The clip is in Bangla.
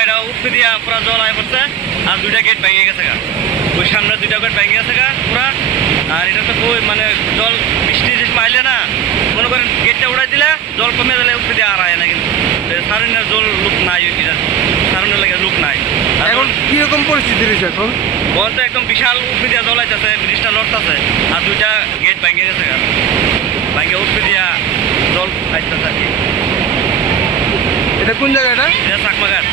এটা উঠতে দিয়া পুরা জল আয় পড়ছে আর দুইটা গেট ভেঙে গেছে গা ওই সামনে দুইটা গেট ভেঙে গেছে গা পুরা আর এটা তো কই মানে জল বৃষ্টি যে মাইলে না মনে করেন গেটটা উড়াই দিলে জল কমে দিলে উঠতে দিয়ে আর আয় না কিন্তু সারেনের জল লোক নাই ওই সারেনের লাগে লোক নাই এখন কিরকম পরিস্থিতি রয়েছে এখন? বল তো একদম বিশাল উঠতে দিয়া জল আইতেছে ব্রিজটা লড়তেছে আর দুইটা গেট ভেঙে গেছে গা ভেঙে উঠতে দিয়া জল আইতেছে আর কি এটা কোন জায়গাটা? এটা চাকমাঘাট